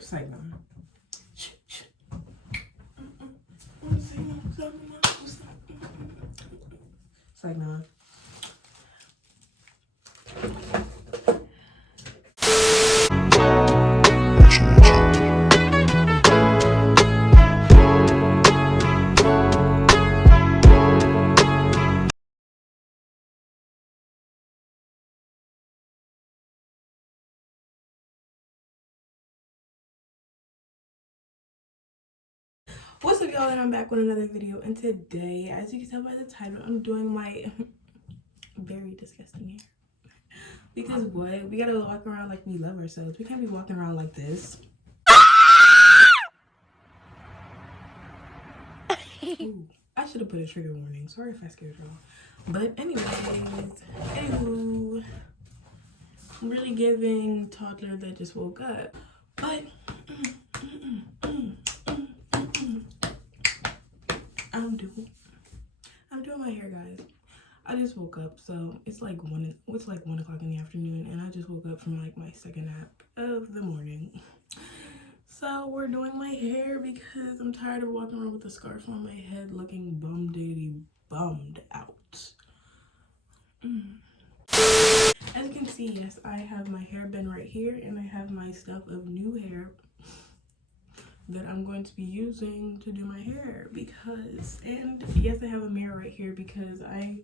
Psych, no. Psych, no. What's up, y'all, and I'm back with another video. And today, as you can tell by the title, I'm doing my very disgusting hair. Because what? We gotta walk around like we love ourselves. We can't be walking around like this. Ooh, I should have put a trigger warning. Sorry if I scared y'all. But anyways, anywho, I'm really giving toddler that just woke up. But I'm doing my hair, guys. I just woke up, so it's like 1 o'clock in the afternoon, and I just woke up from like my second nap of the morning. So we're doing my hair because I'm tired of walking around with a scarf on my head looking bummed out. As you can see, yes, I have my hairband right here, and I have my stuff of new hair that I'm going to be using to do my hair because, and yes, I have a mirror right here because I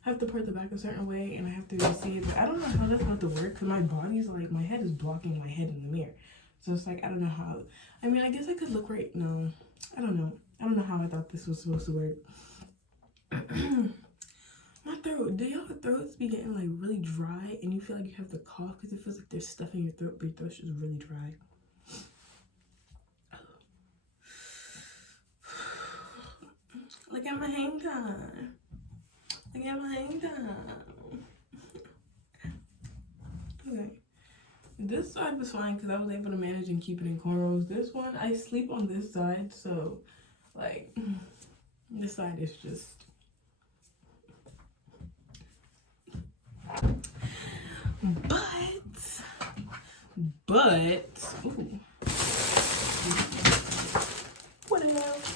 have to part the back a certain way and I have to see it, but I don't know how that's about to work because my body's like, my head is blocking my head in the mirror. So it's like, I don't know how, I mean, I guess I could look right, no, I don't know how I thought this was supposed to work. My throat, do y'all throats be getting like really dry and you feel like you have to cough because it feels like there's stuff in your throat, but your throat's just really dry? Look at my hang time. Look at my hang time. Okay. This side was fine because I was able to manage and keep it in cornrows. This one, I sleep on this side, so like this side is just. But, ooh. What else?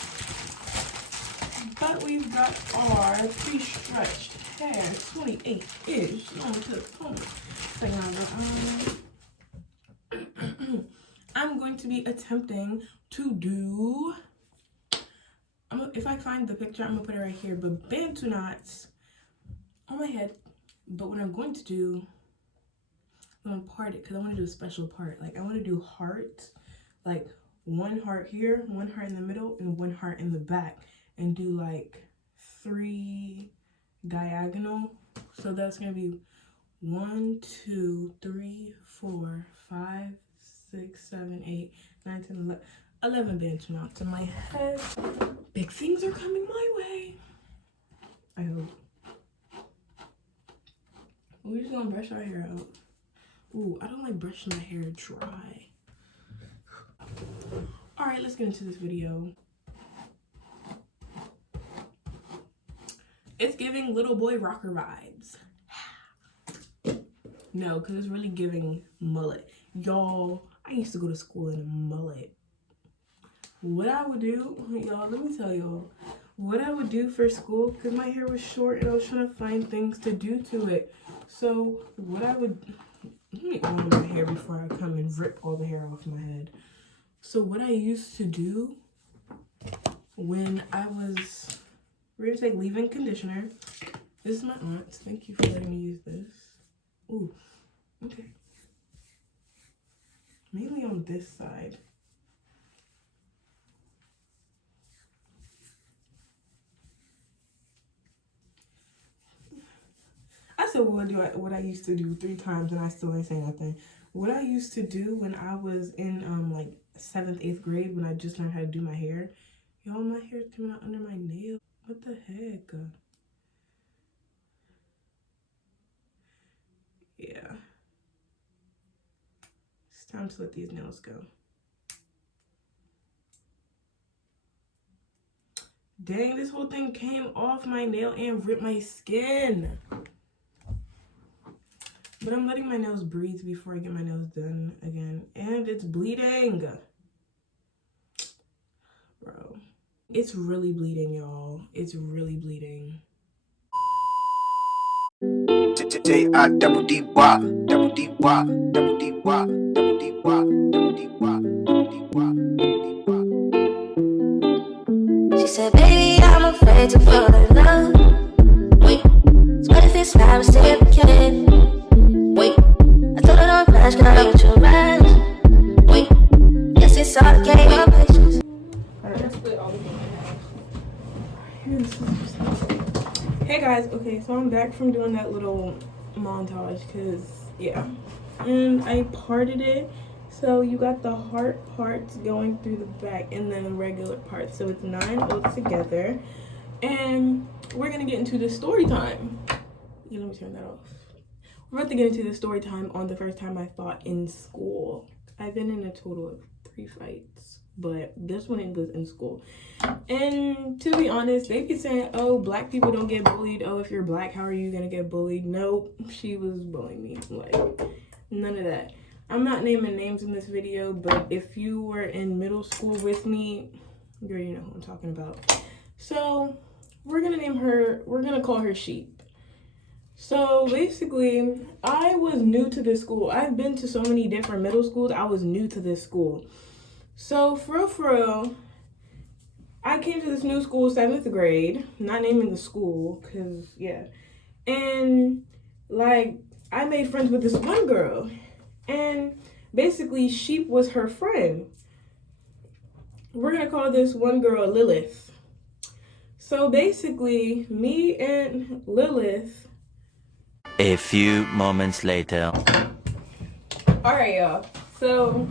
But we've got our pre-stretched hair, 28-ish. I'm going to be attempting to do, if I find the picture, I'm gonna put it right here, but bantu knots on my head. But what I'm going to do, I'm gonna part it because I want to do a special part. Like I want to do hearts, like one heart here, one heart in the middle, and one heart in the back, and do like 3 diagonal. So that's gonna be 1, 2, 3, 4, 5, 6, 7, 8, 9, 10, 11 bantu knots in my head. Big things are coming my way, I hope. We're just gonna brush our hair out. Ooh, I don't like brushing my hair dry. All right, let's get into this video. It's giving little boy rocker vibes. No, because it's really giving mullet. Y'all, I used to go to school in a mullet. What I would do, y'all, let me tell y'all. What I would do for school, because my hair was short and I was trying to find things to do to it. So what I would, let me oil my hair before I come and rip all the hair off my head. So what I used to do when I was, we're gonna take leave-in conditioner. This is my aunt's. Thank you for letting me use this. Ooh, okay. Mainly on this side. I said what I used to do 3 times and I still ain't say nothing. What I used to do when I was in like 7th, 8th grade when I just learned how to do my hair. Y'all, my hair's coming out under my nail. What the heck? Yeah. It's time to let these nails go. Dang, this whole thing came off my nail and ripped my skin. But I'm letting my nails breathe before I get my nails done again. And it's bleeding. It's really bleeding, y'all. It's really bleeding. She said, baby, I'm afraid to fall in love. Wait, so what if it's time to stay up again? Wait, I told her don't rush, girl, don't you rush. Wait, yes, it's all a game of patience. Hey guys, okay, so I'm back from doing that little montage because, yeah. And I parted it. So you got the heart parts going through the back and then the regular parts. So it's 9 altogether. And we're going to get into the story time. Yeah, let me turn that off. We're about to get into the story time on the first time I fought in school. I've been in a total of 3 fights, but this one was in school. And to be honest, they be saying, oh, black people don't get bullied. Oh, if you're black, how are you going to get bullied? Nope, she was bullying me. Like, none of that. I'm not naming names in this video, but if you were in middle school with me, you already know who I'm talking about. So we're going to name her, we're going to call her Sheep. So basically, I was new to this school. I've been to so many different middle schools. I was new to this school. So for real, I came to this new school 7th grade, not naming the school, because, yeah. And, like, I made friends with this one girl. And basically, Sheep was her friend. We're going to call this one girl Lilith. So basically, me and Lilith. A few moments later. Alright, y'all. So,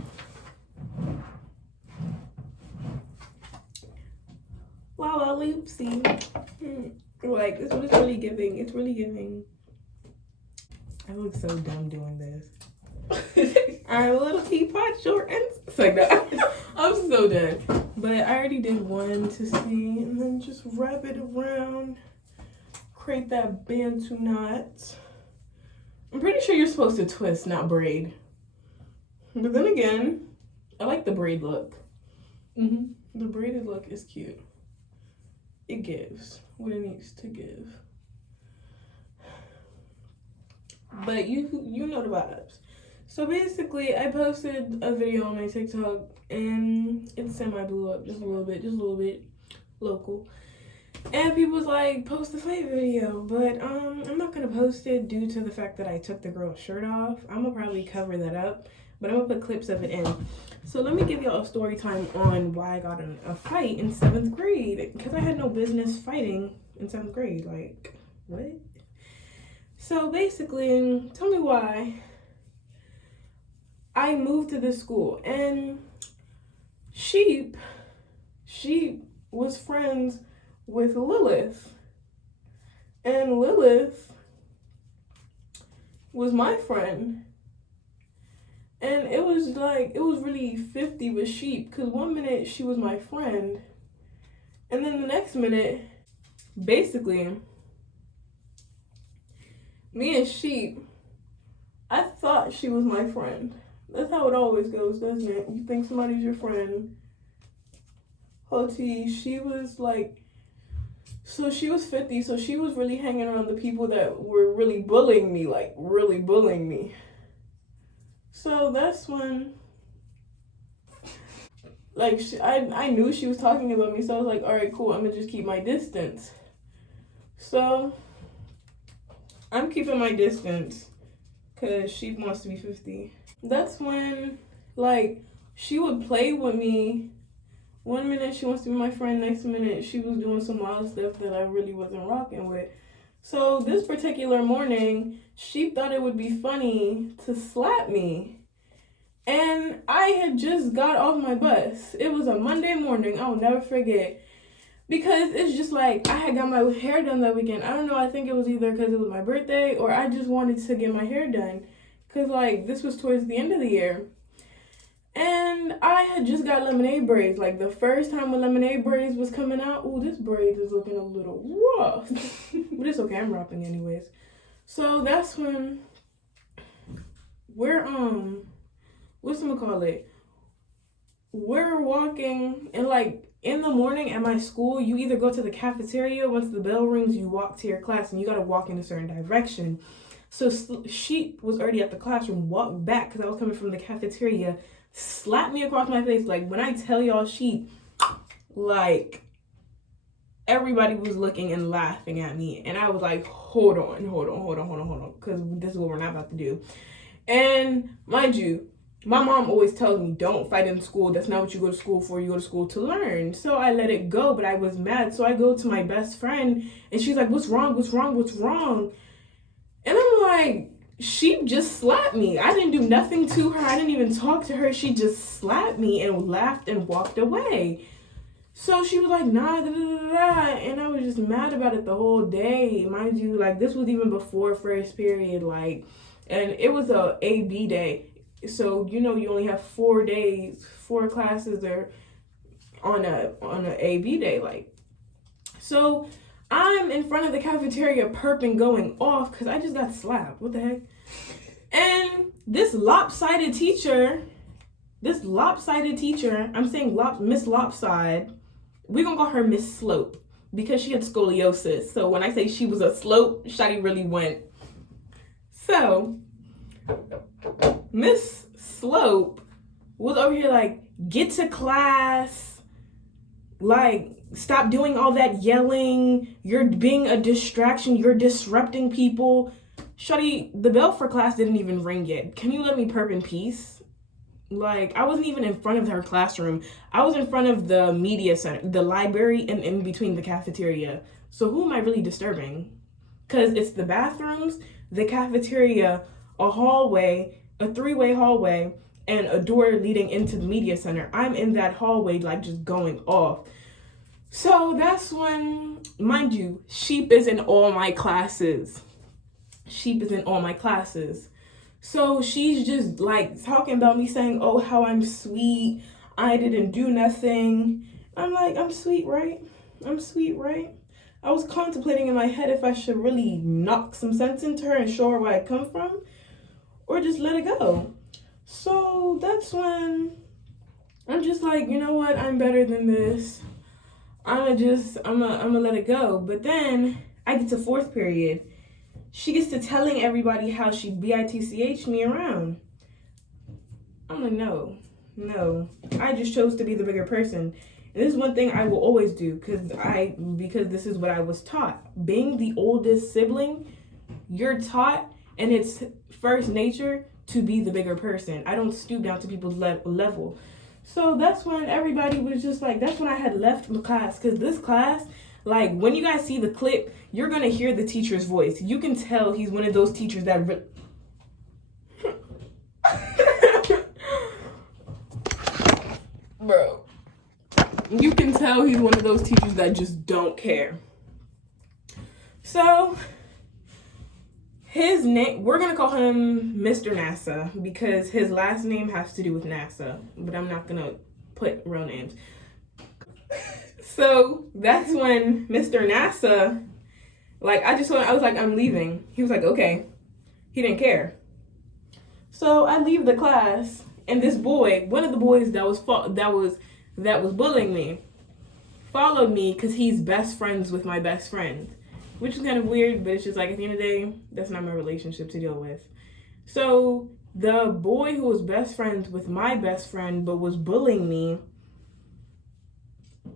wow, loopsie. Like, this one is really giving. It's really giving. I look so dumb doing this. Alright, little teapot shortens. It's like that. I'm so done. But I already did one to see, and then just wrap it around. Create that bantu knot. I'm pretty sure you're supposed to twist, not braid. But then again, I like the braid look. The braided look is cute. It gives what it needs to give. But you know the vibes. So basically, I posted a video on my TikTok, and it semi-blew up just a little bit, local. And people was like, post the fight video, but I'm not gonna post it due to the fact that I took the girl's shirt off. I'm gonna probably cover that up, but I'm gonna put clips of it in. So let me give y'all a story time on why I got in a fight in 7th grade, because I had no business fighting in 7th grade. Like, what? So basically, tell me why I moved to this school. And Sheep was friends with Lilith. And Lilith was my friend. And it was like, it was really 50 with Sheep, because one minute she was my friend, and then the next minute, basically, me and Sheep, I thought she was my friend. That's how it always goes, doesn't it? You think somebody's your friend. Hoti, she was like, so she was 50, so she was really hanging around the people that were really bullying me, like really bullying me. So that's when, like, I knew she was talking about me, so I was like, all right, cool, I'm gonna just keep my distance. So I'm keeping my distance because she wants to be 50. That's when, like, she would play with me. One minute she wants to be my friend, next minute she was doing some wild stuff that I really wasn't rocking with. So this particular morning, she thought it would be funny to slap me. And I had just got off my bus. It was a Monday morning, I'll never forget. Because it's just like, I had got my hair done that weekend. I don't know, I think it was either because it was my birthday or I just wanted to get my hair done. Because, like, this was towards the end of the year. And I had just got lemonade braids. Like, the first time when lemonade braids was coming out, ooh, this braid is looking a little rough. But it's okay, I'm wrapping anyways. So that's when we're, whatchamacallit? We're walking, and, like, in the morning at my school, you either go to the cafeteria, once the bell rings, you walk to your class, and you gotta walk in a certain direction. So she was already at the classroom, walked back because I was coming from the cafeteria, slapped me across my face. Like, when I tell y'all, she, like, everybody was looking and laughing at me. And I was like, hold on, because this is what we're not about to do. And mind you, my mom always tells me, don't fight in school. That's not what you go to school for. You go to school to learn. So I let it go, but I was mad. So I go to my best friend, and she's like, what's wrong? And I'm like, she just slapped me. I didn't do nothing to her. I didn't even talk to her. She just slapped me and laughed and walked away. So she was like, nah, and I was just mad about it the whole day. Mind you, like, this was even before first period, like, and it was a AB day. So, you only have 4 days, 4 classes are on a AB day, like. So I'm in front of the cafeteria perping going off because I just got slapped. What the heck? And this lopsided teacher, I'm saying Miss Lopside, we're going to call her Miss Slope because she had scoliosis. So when I say she was a slope, Shotty really went. So Miss Slope was over here like, get to class, like, stop doing all that yelling, you're being a distraction, you're disrupting people. Shawty, the bell for class didn't even ring yet. Can you let me perp in peace? Like, I wasn't even in front of her classroom. I was in front of the media center, the library, and in between the cafeteria. So who am I really disturbing? Because it's the bathrooms, the cafeteria, a hallway, a 3-way hallway, and a door leading into the media center. I'm in that hallway, like, just going off. So that's when, mind you, Sheep is in all my classes. So she's just, like, talking about me, saying, oh, how I'm sweet. I didn't do nothing. I'm like, I'm sweet, right? I was contemplating in my head if I should really knock some sense into her and show her where I come from, or just let it go. So that's when I'm just like, you know what? I'm better than this. I'm gonna let it go. But then I get to 4th period. She gets to telling everybody how she bitch'd me around. I'm like, no. I just chose to be the bigger person. And this is one thing I will always do because this is what I was taught. Being the oldest sibling, you're taught, and it's first nature to be the bigger person. I don't stoop down to people's level. So that's when everybody was just like, that's when I had left the class. Because this class, like, when you guys see the clip, you're going to hear the teacher's voice. You can tell he's one of those teachers that... Bro. You can tell he's one of those teachers that just don't care. So... his name, we're going to call him Mr. NASA because his last name has to do with NASA, but I'm not going to put real names. So that's when Mr. NASA, like, I was like, I'm leaving. He was like, okay. He didn't care. So I leave the class, and this boy, one of the boys that was bullying me, followed me because he's best friends with my best friend. Which is kind of weird, but it's just like, at the end of the day, that's not my relationship to deal with. So the boy who was best friends with my best friend but was bullying me,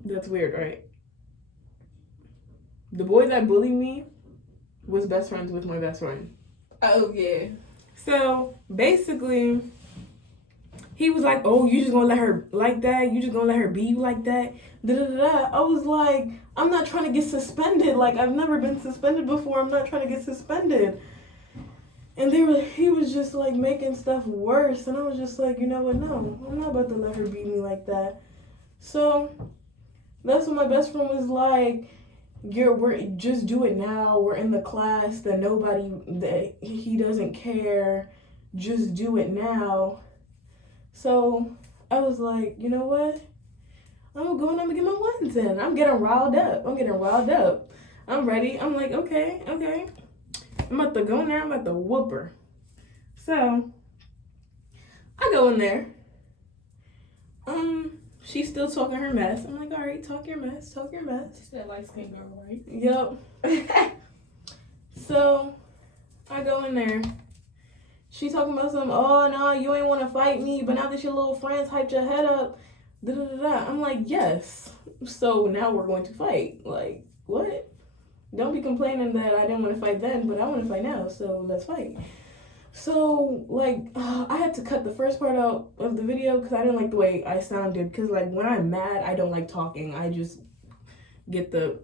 that's weird, right? The boy that bullied me was best friends with my best friend. Oh, yeah. So basically, he was like, oh, you just gonna let her like that? You just gonna let her be you like that? I was like, I'm not trying to get suspended. Like, I've never been suspended before. I'm not trying to get suspended. And he was just like making stuff worse. And I was just like, you know what? No, I'm not about to let her beat me like that. So that's when my best friend was like, we're just do it now. We're in the class that he doesn't care. Just do it now. So I was like, you know what? I'm gonna go and I'm gonna get my ones in. I'm getting riled up. I'm ready. I'm like, okay. I'm about to go in there. I'm about to whoop her. So I go in there. She's still talking her mess. I'm like, all right, talk your mess, talk your mess. She's that light-skinned girl, right? Yep. So I go in there. She talking about something, oh no, you ain't want to fight me, but now that your little friends hyped your head up, da da da da. I'm like, yes. So now we're going to fight. Like, what? Don't be complaining that I didn't want to fight then, but I want to fight now, so let's fight. So, like, I had to cut the first part out of the video because I didn't like the way I sounded. Because, like, when I'm mad, I don't like talking. I just get the...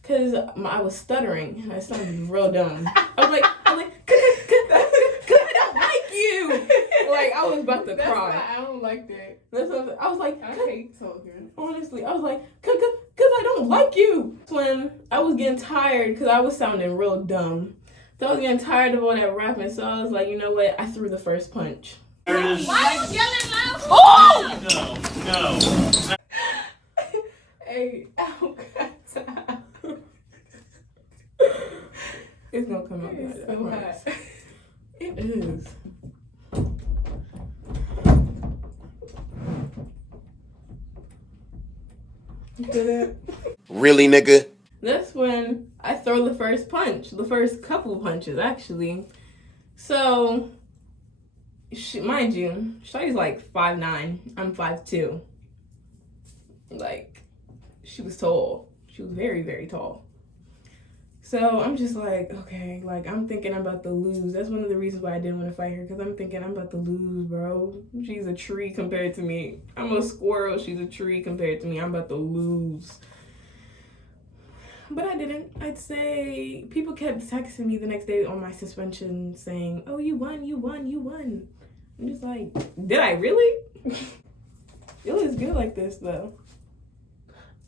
Because I was stuttering. And I sounded real dumb. I was like, because I don't like you. Like, I was about to cry. Why I don't like that. That's what I was like, I hate talking. honestly, I was like, because I don't like you. When I was getting tired because I was sounding real dumb. So I was getting tired of all that rapping, so I was like, you know what? I threw the first punch. Why are you yelling loud? Oh! No. Hey, oh God. It's gonna come out It's good. so hot. It is. You feel that? Really, nigga? That's when I throw the first punch, the first couple punches, actually. So, mind you, Shawty's like 5'9", I'm 5'2". Like, she was tall. She was very, very tall. So, I'm just like, okay, like, I'm thinking I'm about to lose. That's one of the reasons why I didn't want to fight her, because I'm thinking I'm about to lose, bro. She's a tree compared to me. I'm a squirrel. She's a tree compared to me. I'm about to lose. But I didn't. I'd say people kept texting me the next day on my suspension saying, oh, you won, you won, you won. I'm just like, did I really? It looks good like this, though.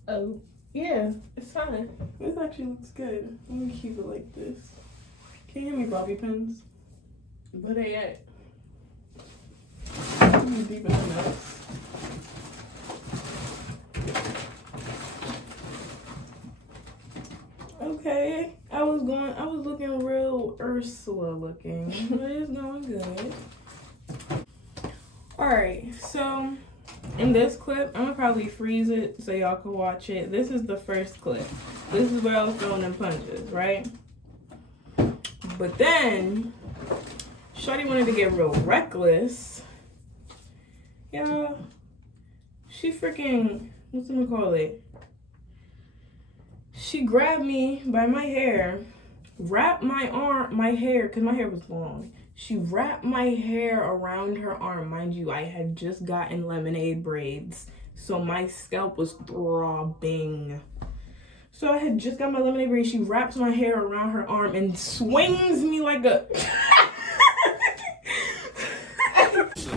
Oh, yeah, it's fine. This actually looks good. Let me keep it like this. Can you hear me, bobby pins? Where they at? Let me deep in the nuts. Okay, I was looking real Ursula looking, but it's going good. Alright, so in this clip, I'm gonna probably freeze it so y'all can watch it. This is the first clip. This is where I was throwing them punches, right? But then, Shawty wanted to get real reckless. Yeah, she freaking, she grabbed me by my hair, wrapped my hair, because my hair was long. She wrapped my hair around her arm. Mind you, I had just gotten lemonade braids, so my scalp was throbbing. So I had just got my lemonade braids. She wraps my hair around her arm and swings me like a...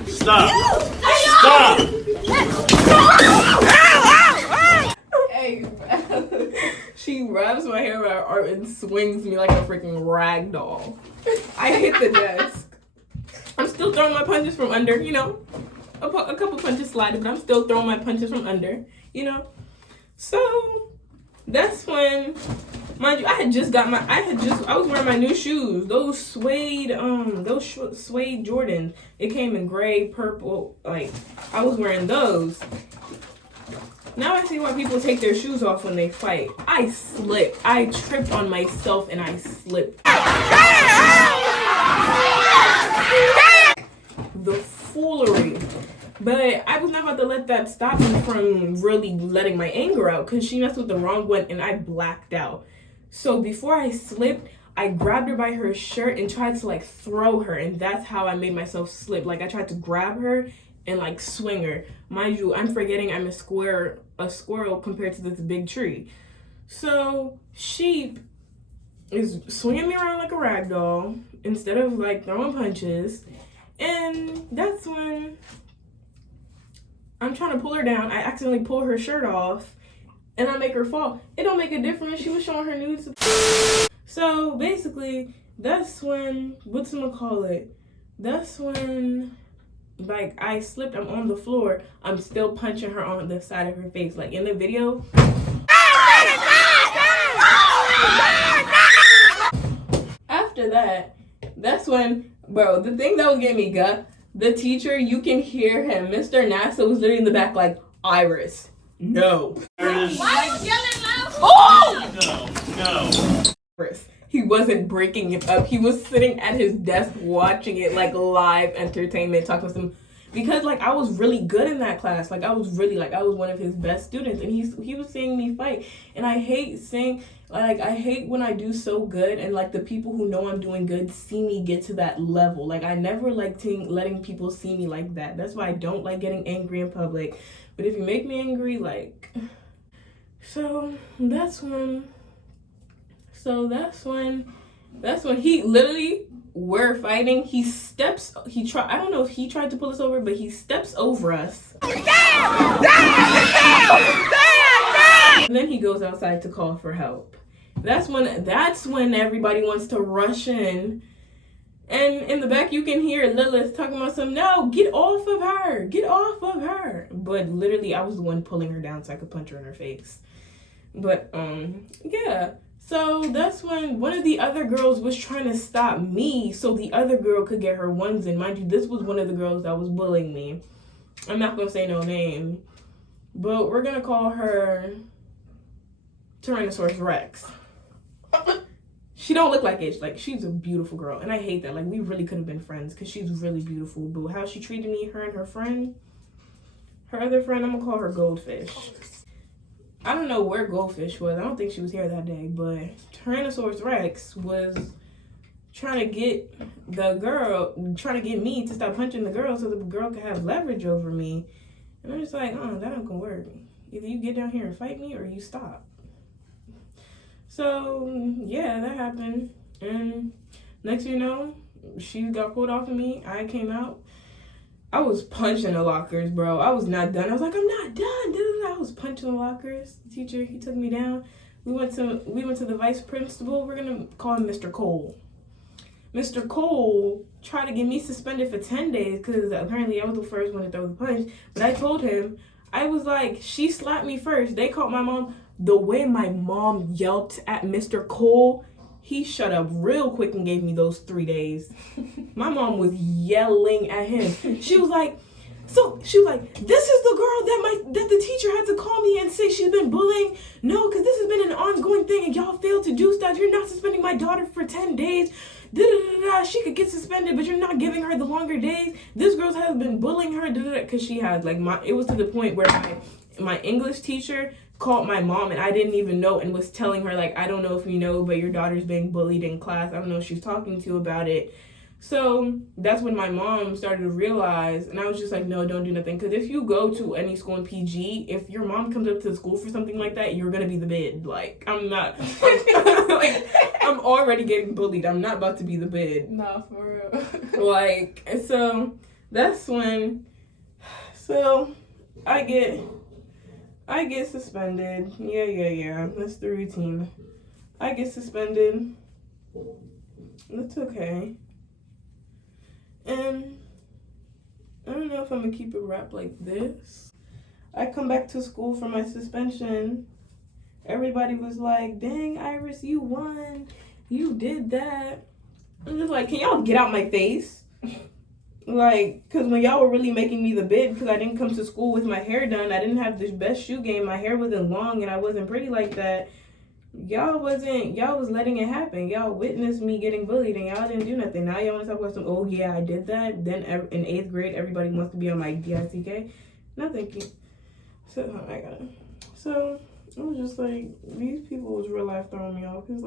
Stop! Stop! Hey, she wraps my hair around her arm and swings me like a freaking rag doll. I hit the desk. I'm still throwing my punches from under, you know. A couple punches slided, but I'm still throwing my punches from under, you know. So that's when, mind you, I was wearing my new shoes. Those suede Jordans. It came in gray, purple, like I was wearing those. Now I see why people take their shoes off when they fight. I slipped. I tripped on myself and I slipped. The foolery. But I was not about to let that stop me from really letting my anger out because she messed with the wrong one and I blacked out. So before I slipped, I grabbed her by her shirt and tried to like throw her, and that's how I made myself slip. Like I tried to grab her and like swing her. Mind you, I'm forgetting I'm a squirrel compared to this big tree. So Sheep is swinging me around like a rag doll instead of like throwing punches. And that's when I'm trying to pull her down. I accidentally pull her shirt off and I make her fall. It don't make a difference. She was showing her nudes. So basically, that's when, that's when like I slipped, I'm on the floor, I'm still punching her on the side of her face. Like in the video. After that, that's when, bro, the thing that was getting me gut, the teacher, you can hear him. Mr. NASA was literally in the back like, Iris, no. Why are you yelling loud? Oh! No. He wasn't breaking it up. He was sitting at his desk watching it like live entertainment, talking to some. Because like I was really good in that class. Like I was one of his best students, and he was seeing me fight. And I hate I hate when I do so good and like the people who know I'm doing good see me get to that level. Like I never like letting people see me like that. That's why I don't like getting angry in public. But if you make me angry, like, so that's when he literally, we're fighting. I don't know if he tried to pull us over, but he steps over us. Damn! And then he goes outside to call for help. That's when everybody wants to rush in. And in the back, you can hear Lilith talking about no, get off of her. Get off of her. But literally, I was the one pulling her down so I could punch her in her face. But, yeah. So that's when one of the other girls was trying to stop me so the other girl could get her ones in. Mind you, this was one of the girls that was bullying me. I'm not going to say no name. But we're going to call her Tyrannosaurus Rex. She don't look like it. Like, she's a beautiful girl. And I hate that. Like, we really could have been friends because she's really beautiful. But how she treated me, her and her friend, her other friend, I'm going to call her Goldfish. I don't know where Goldfish was. I don't think she was here that day. But Tyrannosaurus Rex was trying to get me to stop punching the girl so the girl could have leverage over me. And I'm just like, that ain't gonna work. Either you get down here and fight me or you stop. So, yeah, that happened. And next thing you know, she got pulled off of me. I came out. I was punching the lockers, bro. I was not done. I was like, I'm not done. I was punching the lockers. The teacher, he took me down. We went to the vice principal. We're going to call him Mr. Cole. Mr. Cole tried to get me suspended for 10 days because apparently I was the first one to throw the punch. But I told him, I was like, she slapped me first. They called my mom. The way my mom yelped at Mr. Cole, he shut up real quick and gave me those 3 days. My mom was yelling at him. She was like, this is the girl that the teacher had to call me and say she's been bullying. No, because this has been an ongoing thing and y'all failed to do stuff. You're not suspending my daughter for 10 days. She could get suspended, but you're not giving her the longer days. This girl has been bullying her, because she had, it was to the point where my English teacher called my mom and I didn't even know and was telling her, I don't know if you know, but your daughter's being bullied in class. I don't know if she's talking to you about it. So that's when my mom started to realize, and I was just like, no, don't do nothing. Because if you go to any school in PG, if your mom comes up to the school for something like that, you're going to be the bid. I'm not, I'm already getting bullied. I'm not about to be the bid. Nah, for real. So that's when, I get suspended. Yeah. That's the routine. I get suspended. That's okay. And I don't know if I'm gonna keep it wrapped like this. I come back to school for my suspension. Everybody was like, dang, Iris, you won. You did that. I'm just like, can y'all get out my face? Because when y'all were really making me the bid, because I didn't come to school with my hair done, I didn't have the best shoe game, my hair wasn't long, and I wasn't pretty like that. Y'all was letting it happen. Y'all witnessed me getting bullied, and y'all didn't do nothing. Now y'all want to talk about oh yeah, I did that. Then in 8th grade, everybody wants to be on my DICK. No, thank you. So I was just like, these people was real life throwing me off, because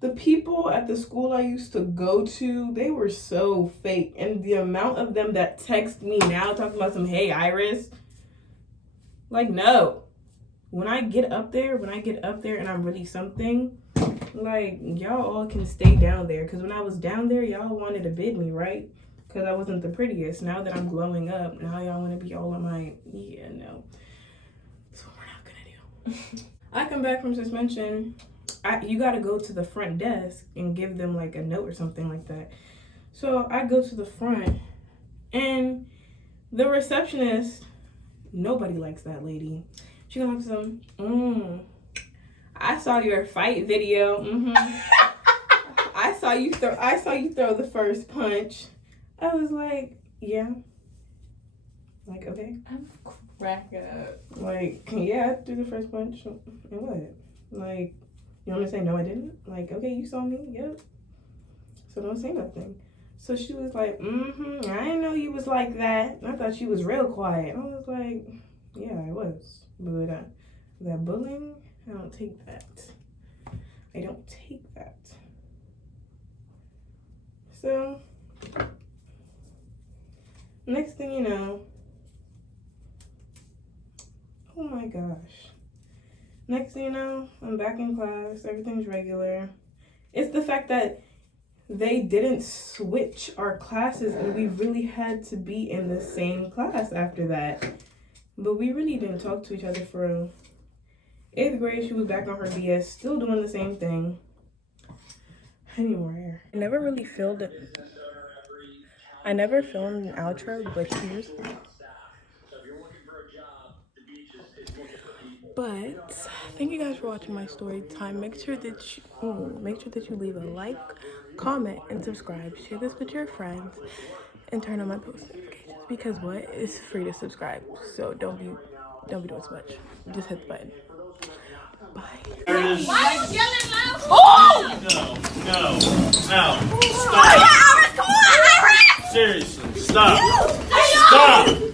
the people at the school I used to go to, they were so fake. And the amount of them that text me now talking about hey, Iris, no. When I get up there and I'm really something, y'all all can stay down there. Because when I was down there, y'all wanted to bid me, right? Because I wasn't the prettiest. Now that I'm glowing up, now y'all want to be all on my, no. That's what we're not going to do. I come back from suspension. You got to go to the front desk and give them a note or something like that. So I go to the front and the receptionist, nobody likes that lady. She goes I saw your fight video. I saw you throw the first punch. I was like, yeah. Like, okay. I'm cracking up. Like, yeah, I threw the first punch. And what? Like, you want me to say no, I didn't? Like, okay, you saw me. Yep. So don't say nothing. So she was like, I didn't know you was like that. I thought you was real quiet. I was like, yeah, I was. But that bullying, I don't take that. I don't take that. So, next thing you know, oh my gosh. Next thing you know, I'm back in class. Everything's regular. It's the fact that they didn't switch our classes and we really had to be in the same class after that. But we really didn't talk to each other for 8th grade. She was back on her BS, still doing the same thing. I need more hair. I never really filmed it. I never filmed an outro, but here's. But thank you guys for watching my story time. Make sure that you leave a like, comment, and subscribe. Share this with your friends, and turn on my post notifications. Because what? It's free to subscribe. So don't be doing so much. Just hit the button. Bye. Why are you yelling loud? Oh! No. Stop. Come on, Iris! Seriously, stop. Stop.